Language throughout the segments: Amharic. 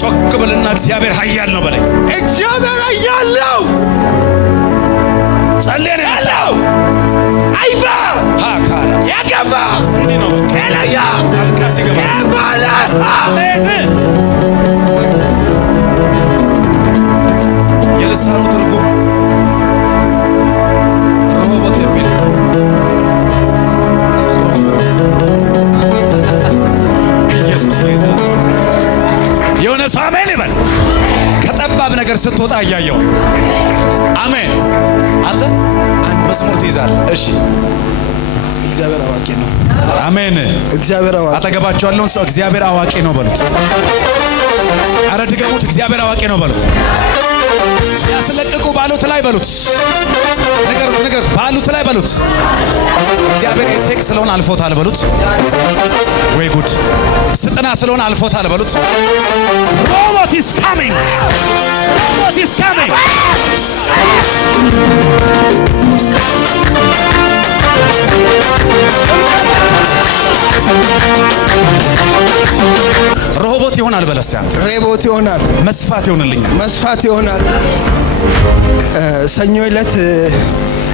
ጮክ በልና እግዚአብሔር ኃያል ነው በለኝ። እግዚአብሔር ኃያል ነው። ጸልየን ያለው አይፋ ሃካላ ያገባ እንዲህ ነው ከላያ ጣልቃ ሲገባ ያባላ አሜን። የልሳኑ ትርጉም ሮቦት የሚል ኢየሱስ ጌታ የሆነ ሰው አሜን ይበል። ከጠባብ ነገር ስትወጣ እያየው አሜን። አንተ አንድ መስመር ትይዛለህ። እሺ እግዚአብሔር አዋቂ ነው። አሜን። እግዚአብሔር አዋቂ አጠገባችሁ ያለውን ሰው እግዚአብሔር አዋቂ ነው በሉት። አረ ድገሙት፣ እግዚአብሔር አዋቂ ነው በሉት። ያስለቅቁ ባሉት ላይ በሉት። ነገር ባሉት ላይ በሉት። እግዚአብሔር ኤሴክ ስለሆነ አልፎታል በሉት። ወይ ጉድ! ስጥና ስለሆነ አልፎታል በሉት። ሮቦት is coming. ሮቦት is coming. ሮቦት ይሆናል በለስ አንተ ሬቦት ይሆናል። መስፋት ይሆንልኛል። መስፋት ይሆናል። ሰኞ ዕለት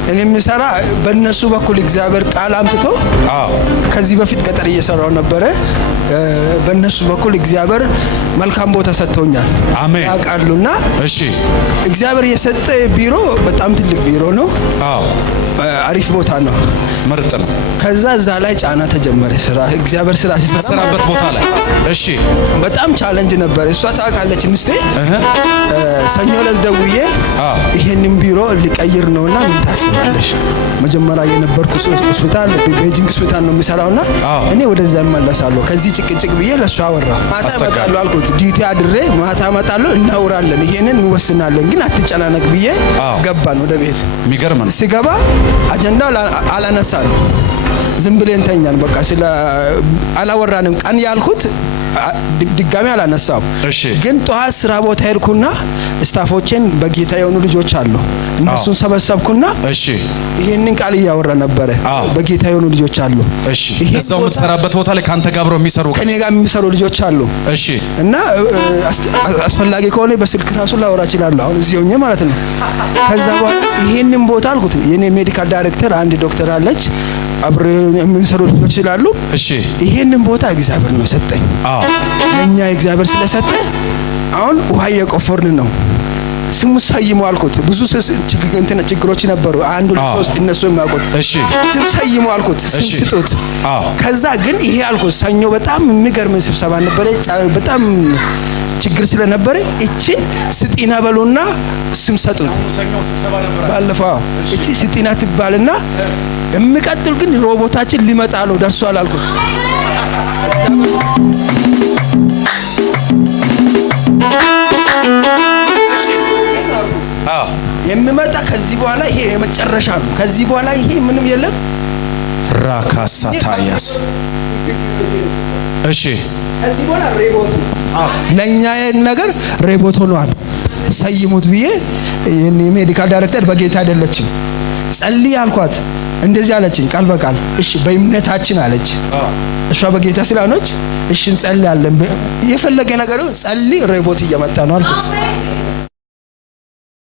እኔ የምሰራ በእነሱ በኩል እግዚአብሔር ቃል አምጥቶ ከዚህ በፊት ገጠር እየሰራው ነበረ። በእነሱ በኩል እግዚአብሔር መልካም ቦታ ሰጥቶኛል። አሜን ያውቃሉና እሺ እግዚአብሔር የሰጠ ቢሮ በጣም ትልቅ ቢሮ ነው። አሪፍ ቦታ ነው። ምርጥ ነው። ከዛ እዛ ላይ ጫና ተጀመረ። ስራ እግዚአብሔር ስራ ሲሰራበት ቦታ ላይ እሺ በጣም ቻሌንጅ ነበር። እሷ ታውቃለች ሚስቴ ሰኞ ዕለት ደውዬ ይሄንን ቢሮ ሊቀይር ነውና ምን ታስባለሽ? መጀመሪያ የነበርኩ ሆስፒታል ቤጂንግ ሆስፒታል ነው የሚሰራውና እኔ ወደዛ እመለሳለሁ ከዚህ ጭቅጭቅ ብዬ ለሷ አወራሁ። ማታ እመጣለሁ አልኩት። ዲዩቲ አድሬ ማታ እመጣለሁ እናውራለን፣ ይሄንን እንወስናለን፣ ግን አትጨናነቅ ብዬ ገባን ወደ ቤት። የሚገርም ነው። ሲገባ አጀንዳው አላነሳንም፣ ዝም ብለን ተኛን። በቃ ስለ አላወራንም። ቀን ያልኩት ድጋሚ አላነሳው። ግን ጧት ስራ ቦታ ሄድኩና ስታፎችን በጌታ የሆኑ ልጆች አሉ እነሱን ሰበሰብኩና ይሄንን ቃል እያወራ ነበር። በጌታ የሆኑ ልጆች አሉ። እዛው የምትሰራበት ቦታ ላይ ካንተ ጋር አብረው የሚሰሩ ከኔ ጋር የሚሰሩ ልጆች አሉ። እና አስፈላጊ ከሆነ በስልክ ራሱ ላወራ እችላለሁ አሁን እዚህ ሆኜ ማለት ነው። ከዛ በኋላ ይሄንን ቦታ አልኩት የኔ ሜዲካል ዳይሬክተር አንድ ዶክተር አለች አብረ የሚሰሩ ልጆች ስላሉ ይሄንን ቦታ እግዚአብሔር ነው ሰጠኝ። ለኛ እግዚአብሔር ስለሰጠ አሁን ውሃ የቆፈርን ነው። ስሙ ሰይሙ አልኩት። ብዙ ችግሮች ነበሩ። አንዱ ለሶስት እነሱ የሚያውቁት ስም ሰይሙ አልኩት። ስም ስጡት። ከዛ ግን ይሄ አልኩት ሰኞ በጣም የሚገርም ስብሰባ ነበር። በጣም ችግር ስለነበረ እቺ ስጢና በሉና ስም ሰጡት። ባለፈው እቺ ስጢና ትባልና የሚቀጥል ግን ሮቦታችን ሊመጣ ነው ደርሷል አልኩት። የሚመጣ ከዚህ በኋላ ይሄ የመጨረሻ ነው። ከዚህ በኋላ ይሄ ምንም የለም። ፍራካሳታያስ እሺ ከዚህ በኋላ ሬቦት ነው። ለኛ ነገር ሬቦት ሆኗል። ሰይሙት ብዬ የኔ ሜዲካል ዳይሬክተር በጌታ አይደለችም። ጸልይ አልኳት። እንደዚህ አለችኝ ቃል በቃል እሺ በእምነታችን አለች። እሷ በጌታ ስላልሆነች እሺ እንጸልያለን። የፈለገ ነገር ጸልይ ሬቦት እየመጣ ነው አልኩት።